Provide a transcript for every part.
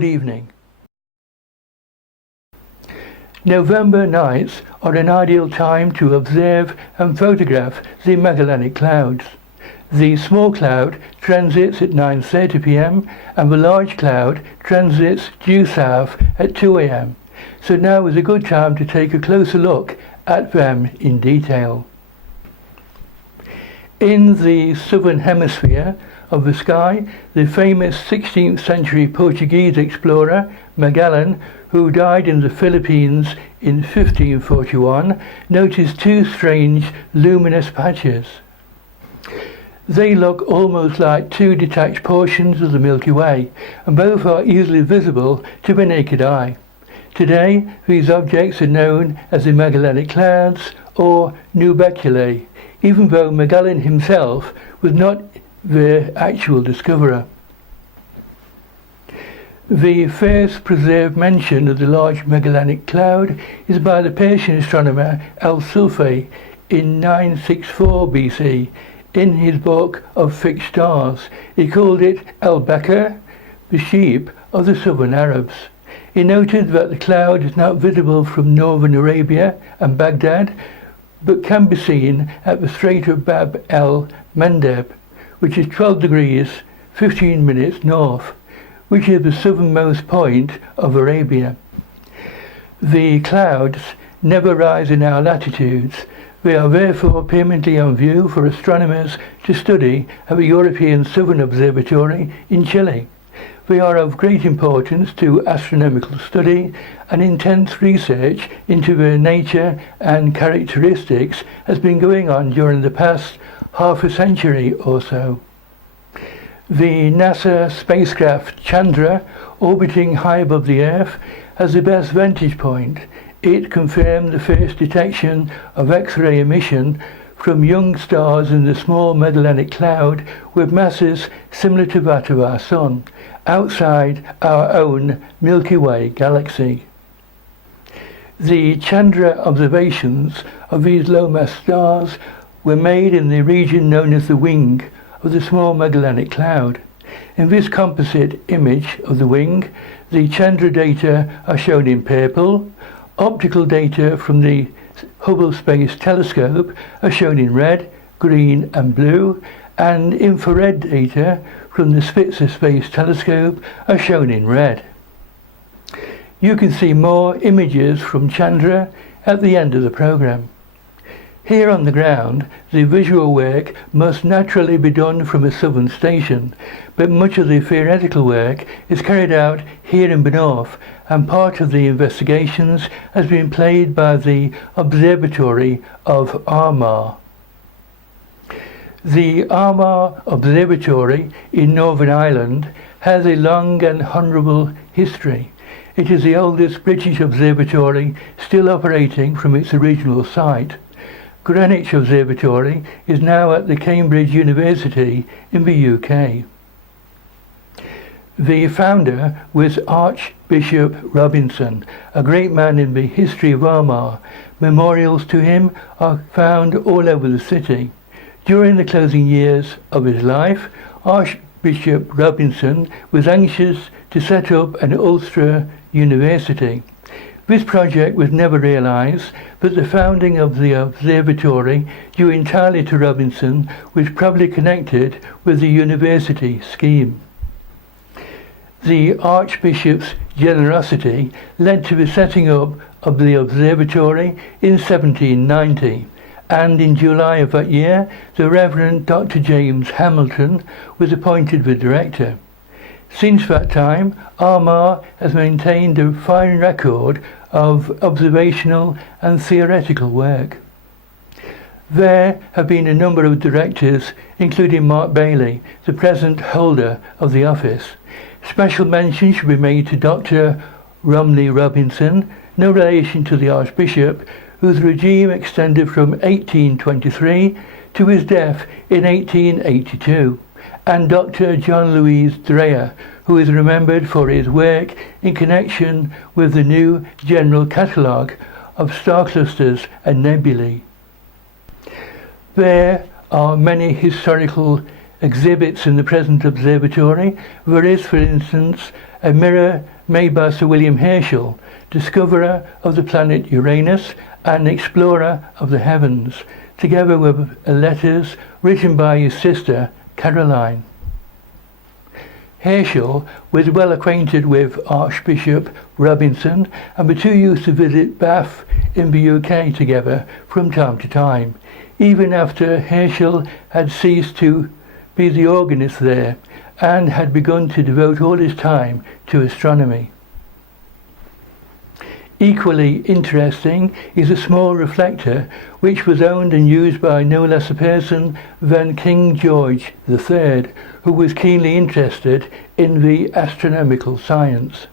Good evening. November nights are an ideal time to observe and photograph the Magellanic clouds. The small cloud transits at 9:30 p.m. and the large cloud transits due south at 2 a.m. So now is a good time to take a closer look at them in detail. In the southern hemisphere of the sky, the famous 16th century Portuguese explorer Magellan, who died in the Philippines in 1541, noticed two strange luminous patches. They look almost like two detached portions of the Milky Way, and both are easily visible to the naked eye. Today, these objects are known as the Magellanic Clouds or nubeculae, even though Magellan himself was not their actual discoverer. The first preserved mention of the large Magellanic cloud is by the Persian astronomer El-Sulfay in 964 BC. In his book of Fixed Stars, he called it El-Beker, the sheep of the southern Arabs. He noted that the cloud is not visible from northern Arabia and Baghdad, but can be seen at the Strait of Bab el-Mandeb, which is 12 degrees 15 minutes north, which is the southernmost point of Arabia. The clouds never rise in our latitudes. They are therefore permanently on view for astronomers to study at the European Southern Observatory in Chile. They are of great importance to astronomical study, and intense research into their nature and characteristics has been going on during the past half a century or so. The NASA spacecraft Chandra, orbiting high above the Earth, has the best vantage point. It confirmed the first detection of X-ray emission from young stars in the small Magellanic cloud with masses similar to that of our Sun, outside our own Milky Way galaxy. The Chandra observations of these low-mass stars were made in the region known as the wing of the small Magellanic cloud. In this composite image of the wing, the Chandra data are shown in purple, optical data from the Hubble Space Telescope are shown in red, green and blue, and infrared data from the Spitzer Space Telescope are shown in red. You can see more images from Chandra at the end of the program. Here on the ground, the visual work must naturally be done from a southern station, but much of the theoretical work is carried out here in the north, and part of the investigations has been played by the Observatory of Armagh. The Armagh Observatory in Northern Ireland has a long and honourable history. It is the oldest British observatory still operating from its original site. Greenwich Observatory is now at the Cambridge University in the UK. The founder was Archbishop Robinson, a great man in the history of Armagh. Memorials to him are found all over the city. During the closing years of his life, Archbishop Robinson was anxious to set up an Ulster University. This project was never realised, but the founding of the observatory, due entirely to Robinson, was probably connected with the university scheme. The Archbishop's generosity led to the setting up of the observatory in 1790, and in July of that year, the Reverend Dr. James Hamilton was appointed the director. Since that time, Armagh has maintained a fine record of observational and theoretical work. There have been a number of directors, including Mark Bailey, the present holder of the office. Special mention should be made to Dr. Romney Robinson, no relation to the Archbishop, whose regime extended from 1823 to his death in 1882, and Dr. John Louis Dreyer, who is remembered for his work in connection with the new General Catalogue of Star Clusters and Nebulae. There are many historical exhibits in the present observatory. There is, for instance, a mirror made by Sir William Herschel, discoverer of the planet Uranus and explorer of the heavens, together with letters written by his sister Caroline. Herschel was well acquainted with Archbishop Robinson, and the two used to visit Bath in the UK together from time to time, even after Herschel had ceased to be the organist there and had begun to devote all his time to astronomy. Equally interesting is a small reflector which was owned and used by no less a person than King George III, who was keenly interested in the astronomical science.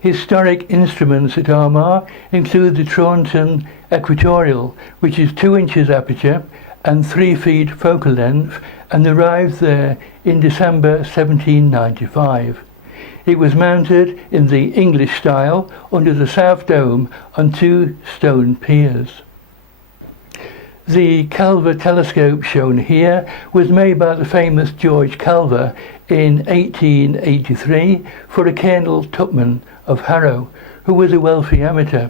Historic instruments at Armagh include the Taunton Equatorial, which is 2 inches aperture and 3 feet focal length, and arrived there in December 1795. It was mounted in the English style under the south dome on 2 stone piers. The Calver telescope shown here was made by the famous George Calver in 1883 for a Colonel Tupman of Harrow, who was a wealthy amateur.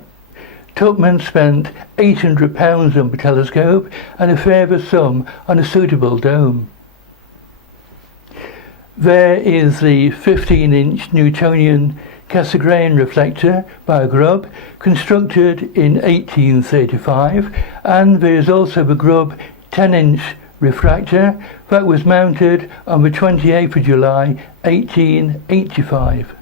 Tupman spent £800 on the telescope and a further sum on a suitable dome. There is the 15-inch Newtonian Cassegrain reflector by Grubb, constructed in 1835, and there is also the Grubb 10-inch refractor that was mounted on the 28th of July 1885.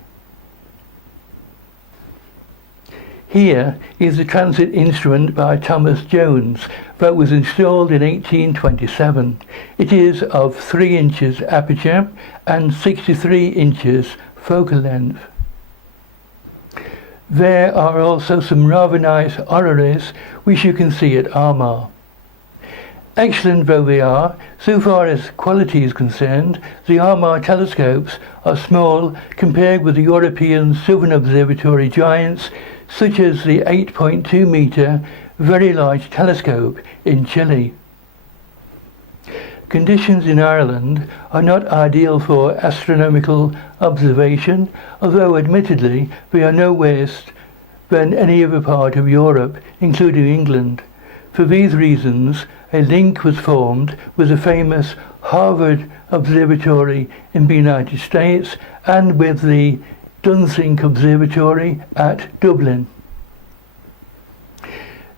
Here is the transit instrument by Thomas Jones that was installed in 1827. It is of 3 inches aperture and 63 inches focal length. There are also some rather nice orreries which you can see at Armagh. Excellent though they are, so far as quality is concerned, the Armagh telescopes are small compared with the European Southern Observatory giants, such as the 8.2 metre Very Large Telescope in Chile. Conditions in Ireland are not ideal for astronomical observation, although admittedly they are no worse than any other part of Europe, including England. For these reasons, a link was formed with the famous Harvard Observatory in the United States and with the Dunsink Observatory at Dublin.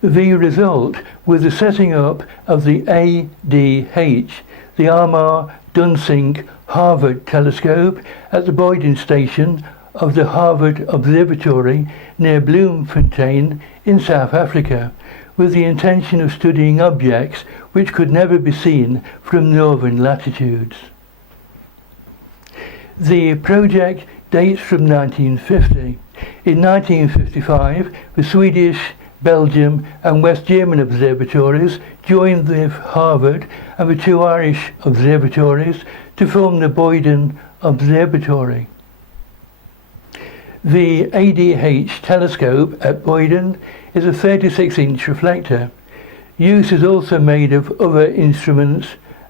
The result was the setting up of the ADH, the Armagh Dunsink Harvard Telescope, at the Boyden station of the Harvard Observatory near Bloemfontein in South Africa, with the intention of studying objects which could never be seen from northern latitudes. The project dates from 1950. In 1955, the Swedish, Belgium and West German observatories joined with Harvard and the 2 Irish observatories to form the Boyden Observatory. The ADH telescope at Boyden is a 36-inch reflector. Use is also made of other instruments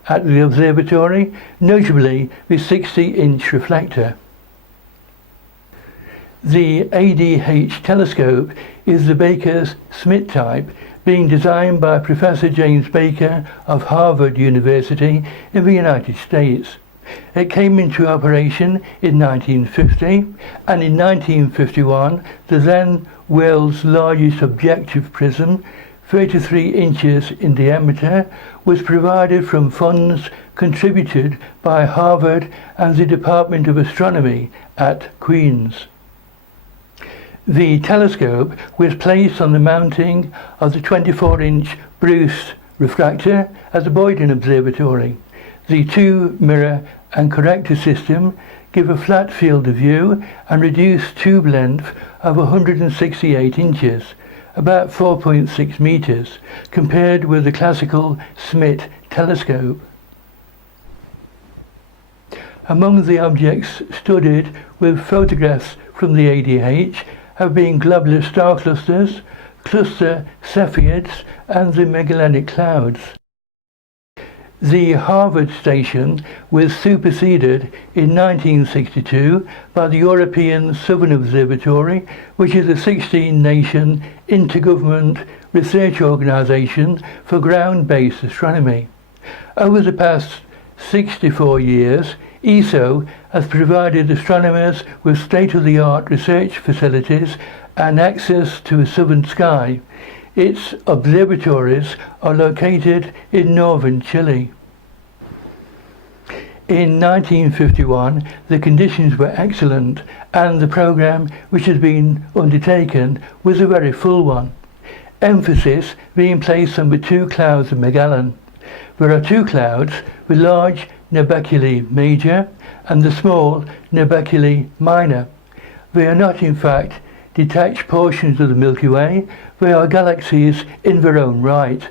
at the observatory, notably the 60-inch reflector. The ADH telescope is the Baker-Smith type, being designed by Professor James Baker of Harvard University in the United States. It came into operation in 1950, and in 1951 the then world's largest objective prism, 33 inches in diameter, was provided from funds contributed by Harvard and the Department of Astronomy at Queen's. The telescope was placed on the mounting of the 24-inch Bruce refractor at the Boyden Observatory. The 2 mirror and corrector system give a flat field of view and reduced tube length of 168 inches, about 4.6 meters, compared with the classical Smith telescope. Among the objects studied with photographs from the ADH have been globular star clusters, cluster Cepheids and the Magellanic clouds. The Harvard station was superseded in 1962 by the European Southern Observatory, which is a 16-nation intergovernment research organisation for ground-based astronomy. Over the past 64 years, ESO has provided astronomers with state-of-the-art research facilities and access to a southern sky. Its observatories are located in northern Chile. In 1951, the conditions were excellent, and the program which has been undertaken was a very full one. Emphasis being placed on the two clouds of Magellan. There are two clouds, the large Nabeculae Major and the small Nabeculae Minor. They are not, in fact, detached portions of the Milky Way. They are galaxies in their own right.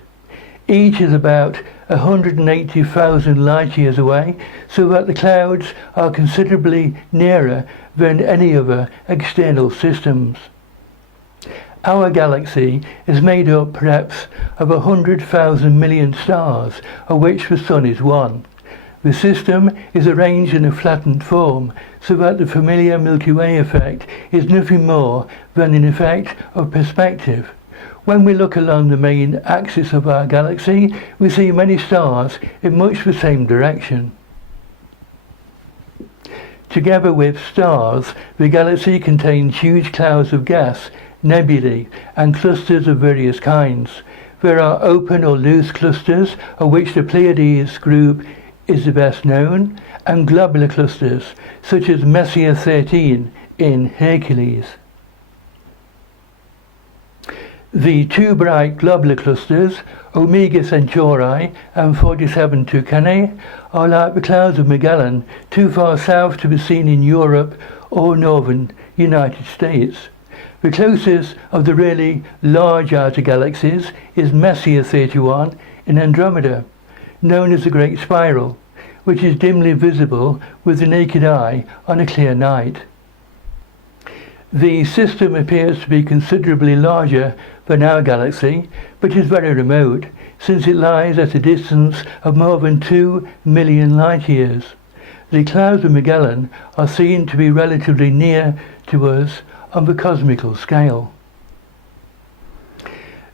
Each is about 180,000 light years away, so that the clouds are considerably nearer than any other external systems. Our galaxy is made up perhaps of 100,000 million stars, of which the Sun is one. The system is arranged in a flattened form, so that the familiar Milky Way effect is nothing more than an effect of perspective. When we look along the main axis of our galaxy, we see many stars in much the same direction. Together with stars, the galaxy contains huge clouds of gas, nebulae, and clusters of various kinds. There are open or loose clusters, of which the Pleiades group is the best known, and globular clusters, such as Messier 13 in Hercules. The two bright globular clusters, Omega Centauri and 47 Tucanae, are like the Clouds of Magellan, too far south to be seen in Europe or northern United States. The closest of the really large outer galaxies is Messier 31 in Andromeda, known as the Great Spiral, which is dimly visible with the naked eye on a clear night. The system appears to be considerably larger than our galaxy, but is very remote, since it lies at a distance of more than 2 million light years. The Clouds of Magellan are seen to be relatively near to us on the cosmical scale.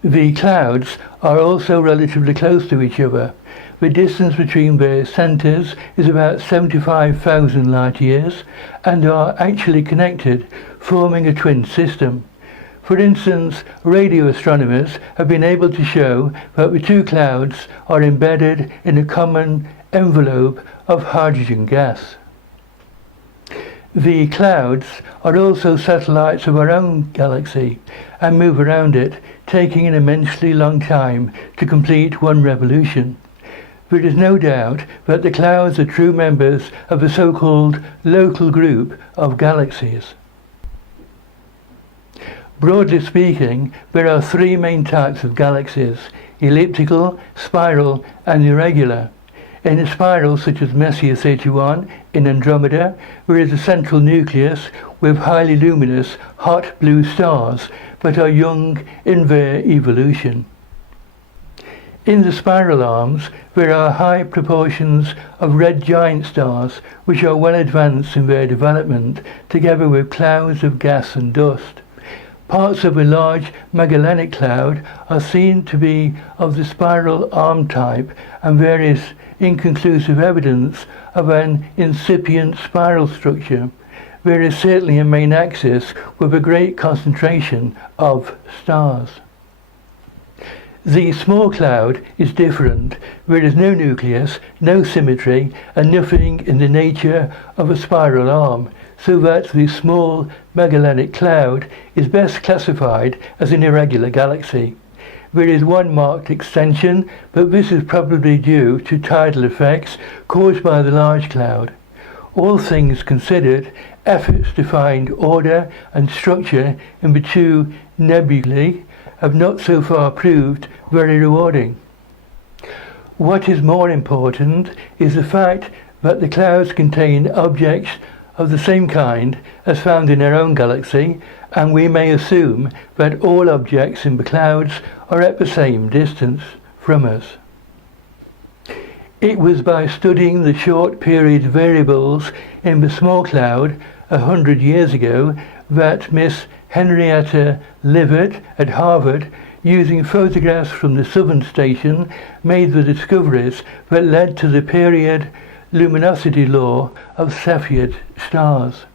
The clouds are also relatively close to each other. The distance between their centres is about 75,000 light years and are actually connected, forming a twin system. For instance, radio astronomers have been able to show that the two clouds are embedded in a common envelope of hydrogen gas. The clouds are also satellites of our own galaxy and move around it, taking an immensely long time to complete one revolution. There is no doubt that the clouds are true members of the so-called local group of galaxies. Broadly speaking, there are three main types of galaxies: elliptical, spiral, and irregular. In a spiral such as Messier 31 in Andromeda, there is a central nucleus with highly luminous, hot blue stars that are young in their evolution. In the spiral arms, there are high proportions of red giant stars which are well advanced in their development, together with clouds of gas and dust. Parts of a large Magellanic cloud are seen to be of the spiral arm type, and various inconclusive evidence of an incipient spiral structure. There is certainly a main axis with a great concentration of stars. The small cloud is different. There is no nucleus, no symmetry, and nothing in the nature of a spiral arm, so that the small Magellanic cloud is best classified as an irregular galaxy. There is one marked extension, but this is probably due to tidal effects caused by the large cloud. All things considered, efforts to find order and structure in the two nebulae have not so far proved very rewarding. What is more important is the fact that the clouds contain objects of the same kind as found in our own galaxy, and we may assume that all objects in the clouds are at the same distance from us. It was by studying the short period variables in the small cloud 100 years ago that Miss Henrietta Livett at Harvard, using photographs from the Southern Station, made the discoveries that led to the period luminosity law of Cepheid stars.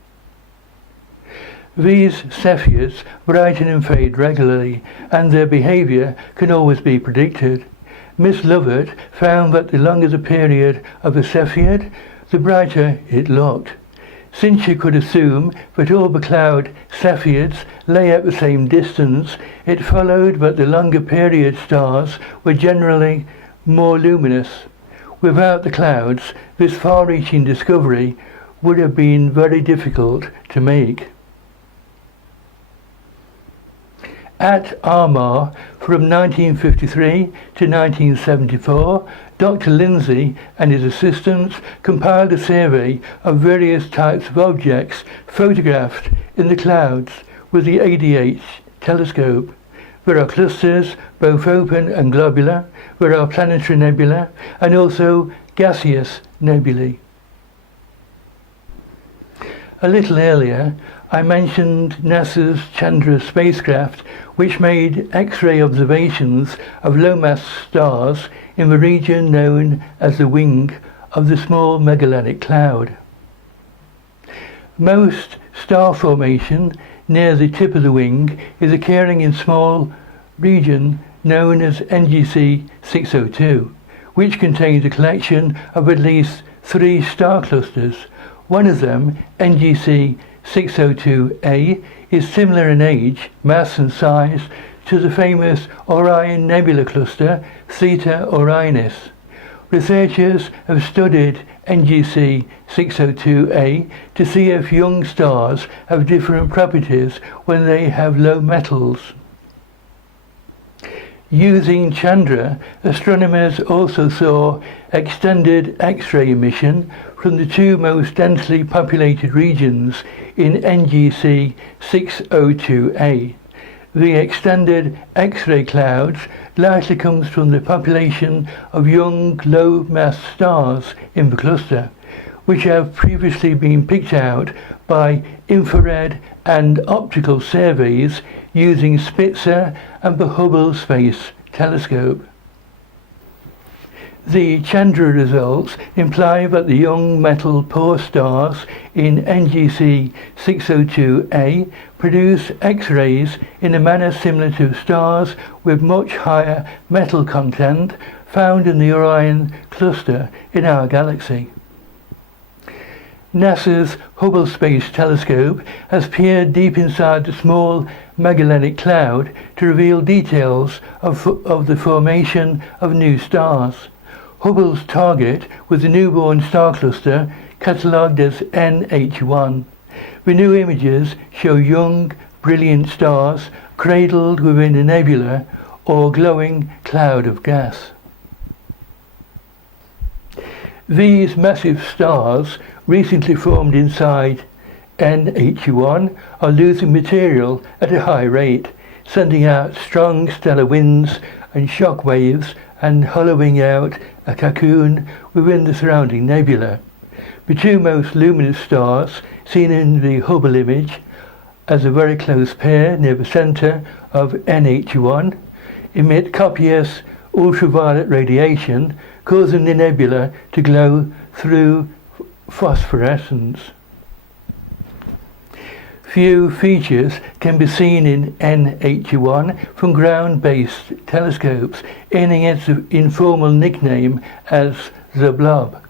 These Cepheids brighten and fade regularly, and their behaviour can always be predicted. Miss Lovett found that the longer the period of a Cepheid, the brighter it looked. Since she could assume that all the cloud Cepheids lay at the same distance, it followed that the longer period stars were generally more luminous. Without the clouds, this far-reaching discovery would have been very difficult to make. At Armagh, from 1953 to 1974, Dr. Lindsay and his assistants compiled a survey of various types of objects photographed in the clouds with the ADH telescope. There are clusters, both open and globular. There are planetary nebulae and also gaseous nebulae. A little earlier, I mentioned NASA's Chandra spacecraft, which made X-ray observations of low-mass stars in the region known as the wing of the small Magellanic cloud. Most star formation near the tip of the wing is occurring in small region known as NGC 602, which contains a collection of at least 3 star clusters. One of them, NGC 602A, is similar in age, mass and size to the famous Orion Nebula cluster Theta Orionis. Researchers have studied NGC 602A to see if young stars have different properties when they have low metals. Using Chandra, astronomers also saw extended X-ray emission from the 2 most densely populated regions in NGC 602A. The extended X-ray clouds largely comes from the population of young low-mass stars in the cluster, which have previously been picked out by infrared and optical surveys using Spitzer and the Hubble Space Telescope. The Chandra results imply that the young metal poor stars in NGC 602A produce X-rays in a manner similar to stars with much higher metal content found in the Orion cluster in our galaxy. NASA's Hubble Space Telescope has peered deep inside the small Magellanic Cloud to reveal details of the formation of new stars. Hubble's target was the newborn star cluster catalogued as NH1. The new images show young, brilliant stars cradled within a nebula or glowing cloud of gas. These massive stars, recently formed inside NH1, are losing material at a high rate, sending out strong stellar winds and shock waves and hollowing out a cocoon within the surrounding nebula. The 2 most luminous stars, seen in the Hubble image as a very close pair near the centre of NH1, emit copious ultraviolet radiation, causing the nebula to glow through phosphorescence. Few features can be seen in NH1 from ground-based telescopes, earning its informal nickname as the Blob.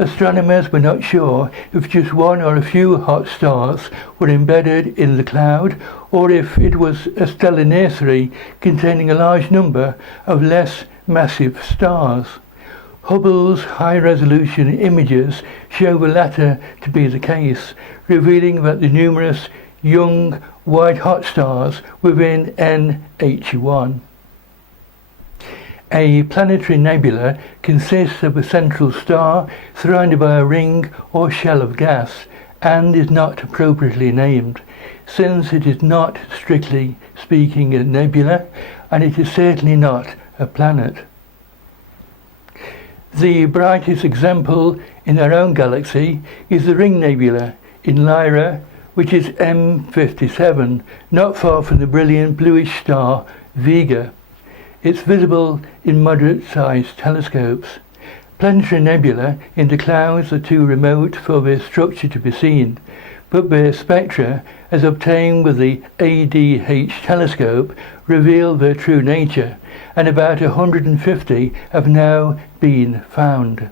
Astronomers were not sure if just one or a few hot stars were embedded in the cloud, or if it was a stellar nursery containing a large number of less massive stars. Hubble's high-resolution images show the latter to be the case, revealing that the numerous young white-hot stars within NH1. A planetary nebula consists of a central star surrounded by a ring or shell of gas and is not appropriately named, since it is not, strictly speaking, a nebula, and it is certainly not a planet. The brightest example in our own galaxy is the Ring Nebula in Lyra, which is M57, not far from the brilliant bluish star Vega. It's visible in moderate-sized telescopes. Planetary nebulae in the clouds are too remote for their structure to be seen, but their spectra, as obtained with the ADH telescope, reveal their true nature, and about 150 have now been found.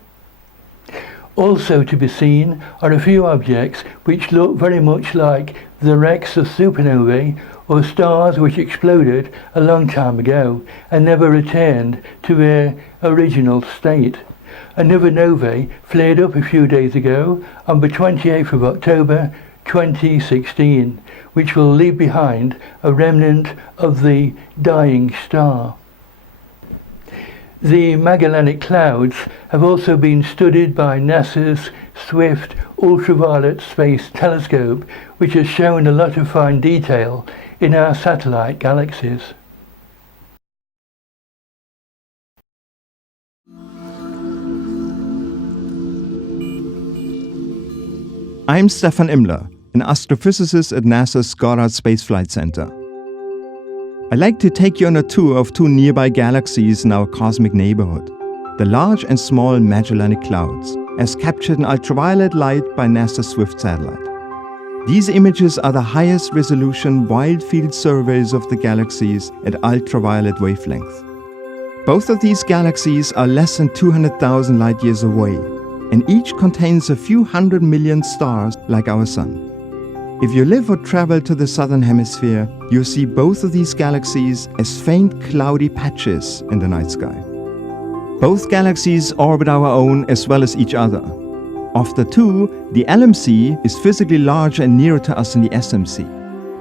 Also to be seen are a few objects which look very much like the wrecks of supernovae, or stars which exploded a long time ago and never returned to their original state. Another nova flared up a few days ago on the 28th of October 2016, which will leave behind a remnant of the dying star. The Magellanic clouds have also been studied by NASA's Swift Ultraviolet Space Telescope, which has shown a lot of fine detail in our satellite galaxies. I'm Stefan Imler, an astrophysicist at NASA's Goddard Space Flight Center. I'd like to take you on a tour of two nearby galaxies in our cosmic neighborhood, the large and small Magellanic Clouds, as captured in ultraviolet light by NASA's Swift satellite. These images are the highest resolution wide-field surveys of the galaxies at ultraviolet wavelength. Both of these galaxies are less than 200,000 light-years away, and each contains a few 100 million stars like our Sun. If you live or travel to the southern hemisphere, you'll see both of these galaxies as faint cloudy patches in the night sky. Both galaxies orbit our own as well as each other. Of the two, the LMC is physically larger and nearer to us than the SMC.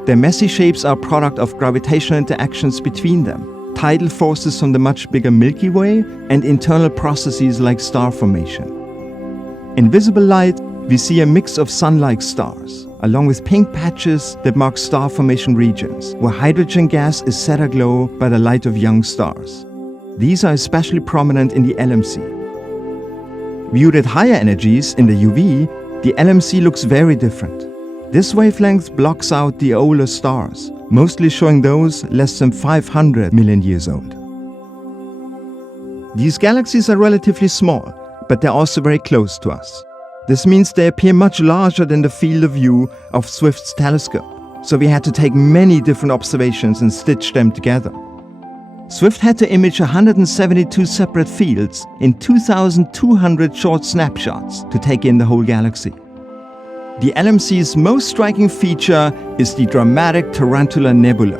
Their messy shapes are a product of gravitational interactions between them, tidal forces from the much bigger Milky Way, and internal processes like star formation. In visible light, we see a mix of sun-like stars, along with pink patches that mark star formation regions, where hydrogen gas is set aglow by the light of young stars. These are especially prominent in the LMC. Viewed at higher energies in the UV, the LMC looks very different. This wavelength blocks out the older stars, mostly showing those less than 500 million years old. These galaxies are relatively small, but they're also very close to us. This means they appear much larger than the field of view of Swift's telescope, so we had to take many different observations and stitch them together. Swift had to image 172 separate fields in 2,200 short snapshots to take in the whole galaxy. The LMC's most striking feature is the dramatic Tarantula Nebula.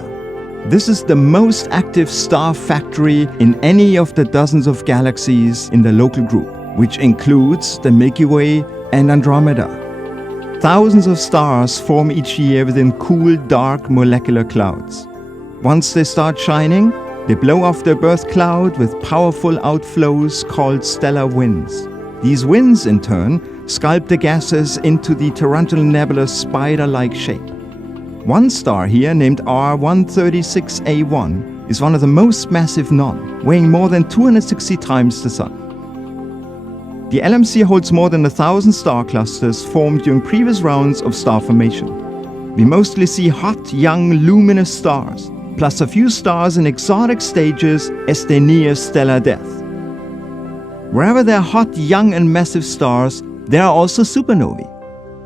This is the most active star factory in any of the dozens of galaxies in the local group, which includes the Milky Way and Andromeda. Thousands of stars form each year within cool, dark molecular clouds. Once they start shining, they blow off their birth cloud with powerful outflows called stellar winds. These winds, in turn, sculpt the gases into the Tarantula Nebula's spider-like shape. One star here, named R136A1, is one of the most massive known, weighing more than 260 times the Sun. The LMC holds more than 1,000 star clusters formed during previous rounds of star formation. We mostly see hot, young, luminous stars, plus a few stars in exotic stages as they near stellar death. Wherever there are hot, young and massive stars, there are also supernovae.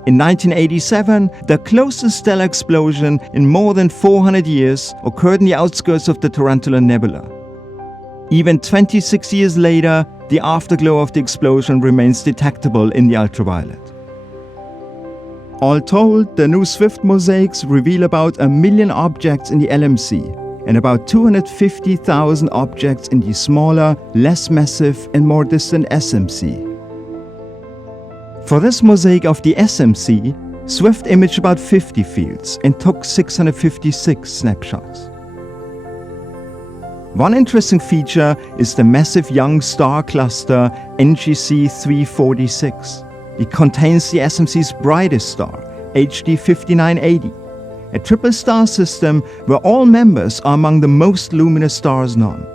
In 1987, the closest stellar explosion in more than 400 years occurred in the outskirts of the Tarantula Nebula. Even 26 years later, the afterglow of the explosion remains detectable in the ultraviolet. All told, the new Swift mosaics reveal about 1 million objects in the LMC and about 250,000 objects in the smaller, less massive and more distant SMC. For this mosaic of the SMC, Swift imaged about 50 fields and took 656 snapshots. One interesting feature is the massive young star cluster NGC 346. It contains the SMC's brightest star, HD 5980, a triple star system where all members are among the most luminous stars known.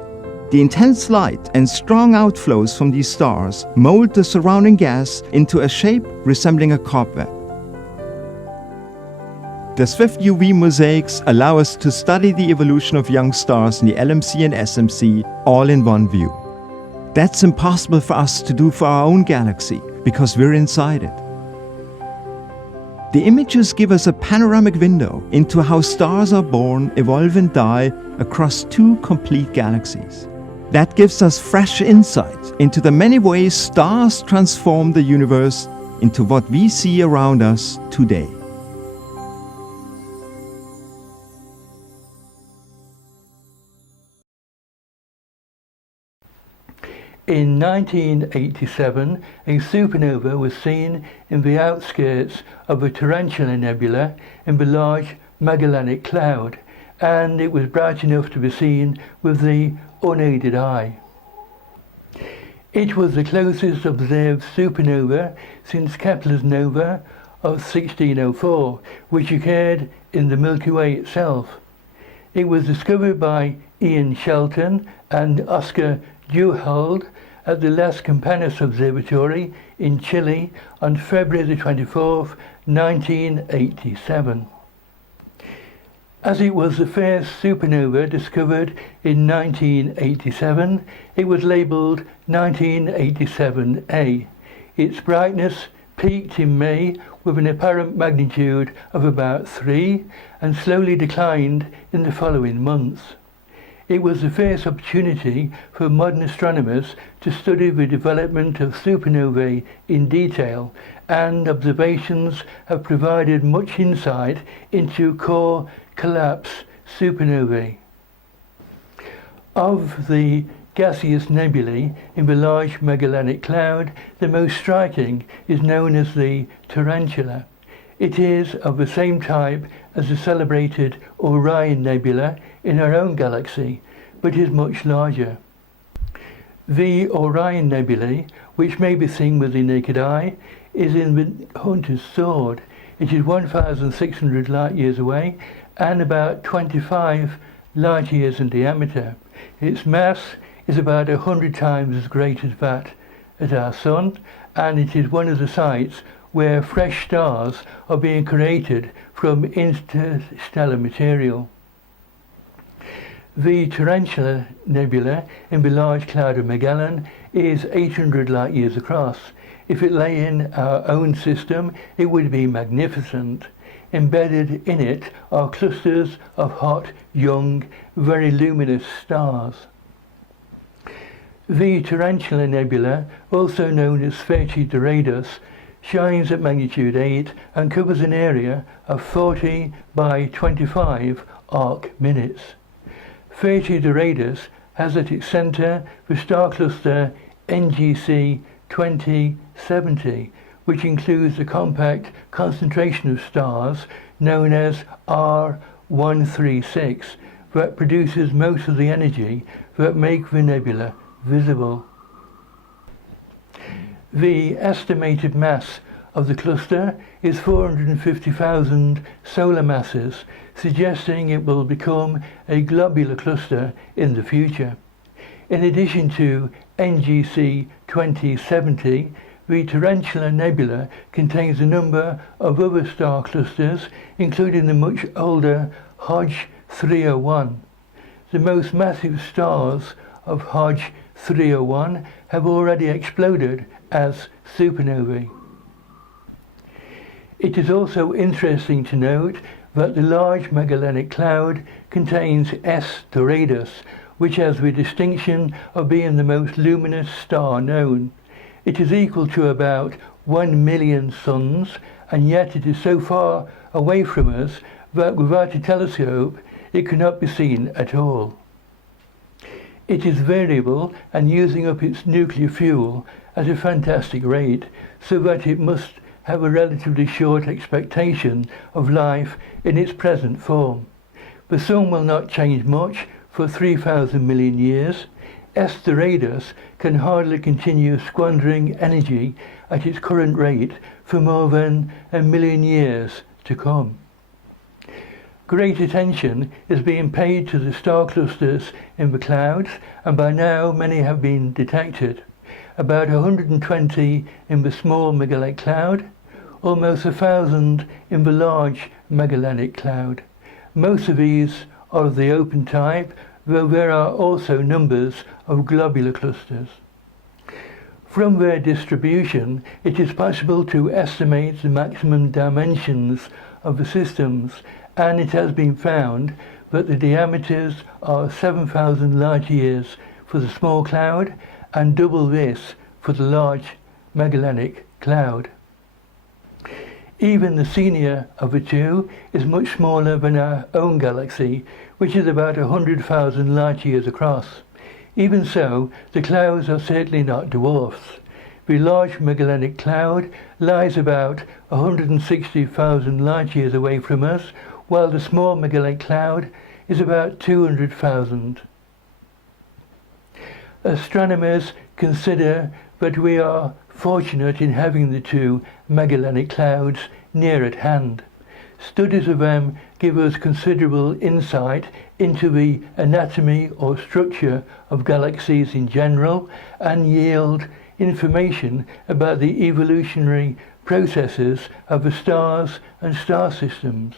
The intense light and strong outflows from these stars mold the surrounding gas into a shape resembling a cobweb. The swift UV mosaics allow us to study the evolution of young stars in the LMC and SMC all in one view. That's impossible for us to do for our own galaxy because we're inside it. The images give us a panoramic window into how stars are born, evolve and die across two complete galaxies. That gives us fresh insight into the many ways stars transform the universe into what we see around us today. In 1987, a supernova was seen in the outskirts of a tarantula nebula in the large Magellanic cloud, and it was bright enough to be seen with the unaided eye. It was the closest observed supernova since Kepler's nova of 1604, which occurred in the Milky Way itself. It was discovered by Ian Shelton and Oscar Duhalde at the Las Campanas Observatory in Chile on February the 24th, 1987. As it was the first supernova discovered in 1987, it was labelled 1987A. Its brightness peaked in May with an apparent magnitude of about 3 and slowly declined in the following months. It was the first opportunity for modern astronomers to study the development of supernovae in detail, and observations have provided much insight into core collapse supernovae. Of the gaseous nebulae in the large Magellanic cloud, the most striking is known as the tarantula. It is of the same type as the celebrated Orion Nebula in our own galaxy, but is much larger. The Orion Nebulae, which may be seen with the naked eye, is in the Hunter's Sword. It is 1,600 light years away and about 25 light years in diameter. Its mass is about 100 times as great as that at our Sun, and it is one of the sites where fresh stars are being created from interstellar material. The Tarantula Nebula in the large Cloud of Magellan is 800 light years across. If it lay in our own system, it would be magnificent. Embedded in it are clusters of hot, young, very luminous stars. The Tarantula Nebula, also known as Cepheid-variables, shines at magnitude 8 and covers an area of 40 by 25 arc minutes. Cepheid-variables has at its centre the star cluster NGC 2070, which includes a compact concentration of stars known as R136 that produces most of the energy that make the nebula visible. The estimated mass of the cluster is 450,000 solar masses, suggesting it will become a globular cluster in the future. In addition to NGC 2070, the Tarantula Nebula contains a number of other star clusters, including the much older Hodge 301. The most massive stars of Hodge 301 have already exploded as supernovae. It is also interesting to note that the large Magellanic cloud contains S-Doradus, which has the distinction of being the most luminous star known. It is equal to about 1 million suns, and yet it is so far away from us that without a telescope it cannot be seen at all. It is variable and using up its nuclear fuel at a fantastic rate, so that it must have a relatively short expectation of life in its present form. The Sun will not change much for 3,000 million years. S-Doradus can hardly continue squandering energy at its current rate for more than 1 million years to come. Great attention is being paid to the star clusters in the clouds, and by now many have been detected. About 120 in the small Magellanic cloud, almost 1,000 in the large Magellanic cloud. Most of these are of the open type, though there are also numbers of globular clusters. From their distribution, it is possible to estimate the maximum dimensions of the systems, and it has been found that the diameters are 7,000 light years for the small cloud and double this for the large Magellanic cloud. Even the senior of the two is much smaller than our own galaxy, which is about 100,000 light years across. Even so, the clouds are certainly not dwarfs. The large Magellanic cloud lies about 160,000 light years away from us, while the small Magellanic cloud is about 200,000. Astronomers consider that we are fortunate in having the two Magellanic clouds near at hand. Studies of them give us considerable insight into the anatomy or structure of galaxies in general and yield information about the evolutionary processes of the stars and star systems.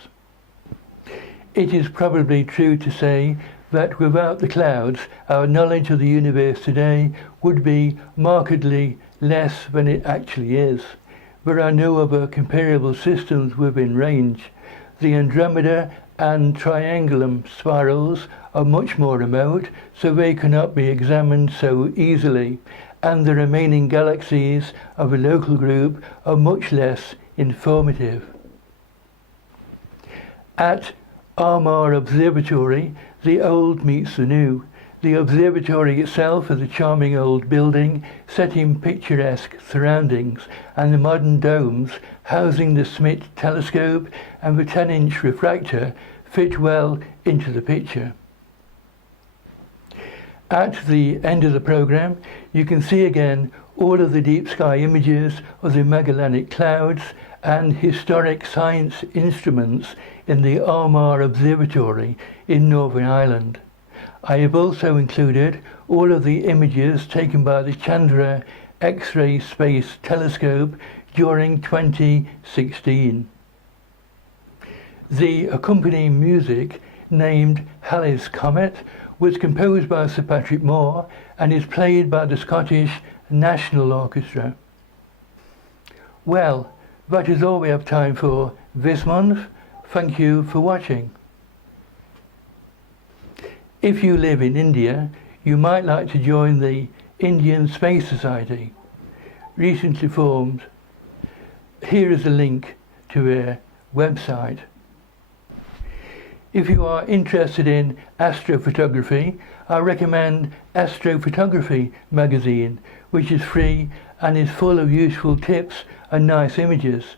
It is probably true to say that without the clouds, our knowledge of the universe today would be markedly less than it actually is. There are no other comparable systems within range. The Andromeda and Triangulum spirals are much more remote, so they cannot be examined so easily, and the remaining galaxies of a local group are much less informative. At Armagh Observatory, the old meets the new. The observatory itself is a charming old building set in picturesque surroundings, and the modern domes housing the Schmidt telescope and the 10-inch refractor fit well into the picture. At the end of the program, you can see again all of the deep sky images of the Magellanic clouds and historic science instruments in the Armagh Observatory in Northern Ireland. I have also included all of the images taken by the Chandra X-ray Space Telescope during 2016. The accompanying music, named Halley's Comet, was composed by Sir Patrick Moore and is played by the Scottish National Orchestra. Well, that is all we have time for this month. Thank you for watching. If you live in India, you might like to join the Indian Space Society, recently formed. Here is a link to their website. If you are interested in astrophotography, I recommend Astrophotography magazine, which is free and is full of useful tips and nice images.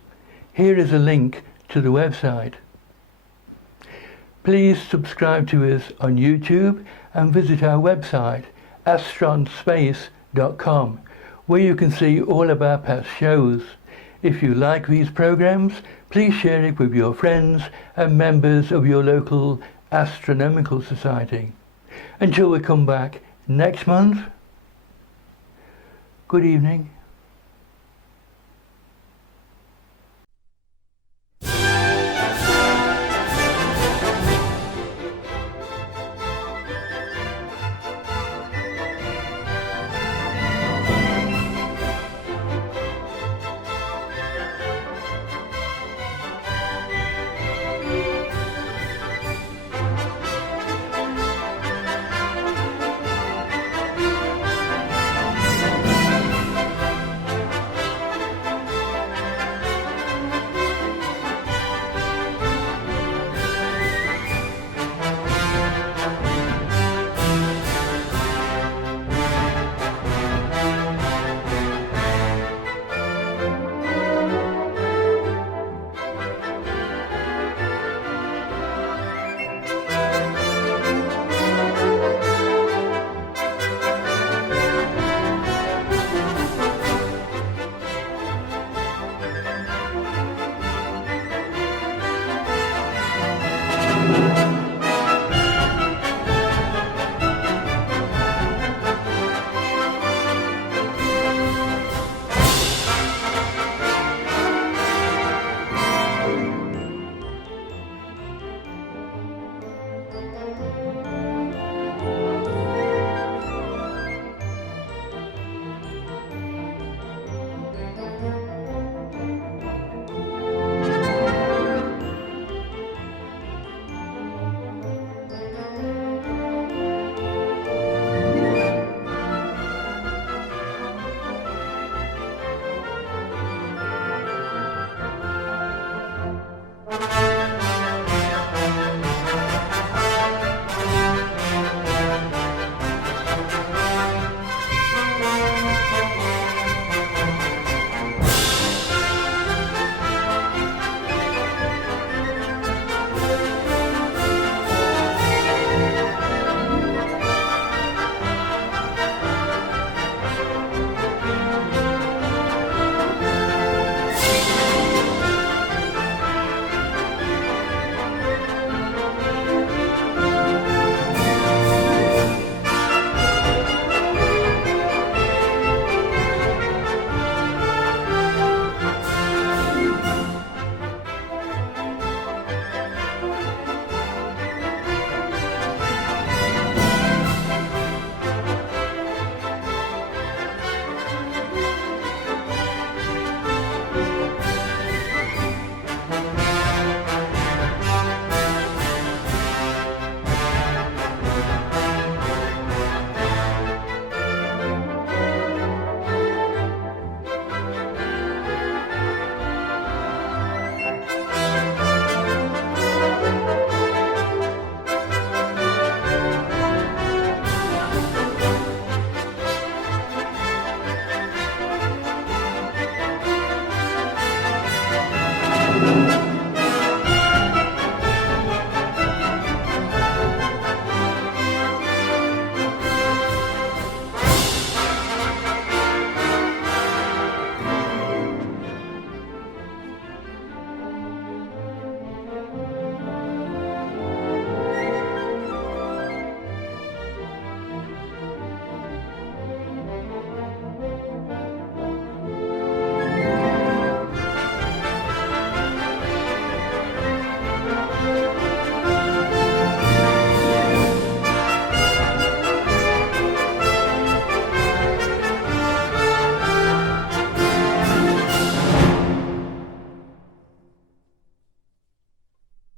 Here is a link to the website. Please subscribe to us on YouTube and visit our website, astronspace.com, where you can see all of our past shows. If you like these programs, please share it with your friends and members of your local astronomical society. Until we come back next month, good evening.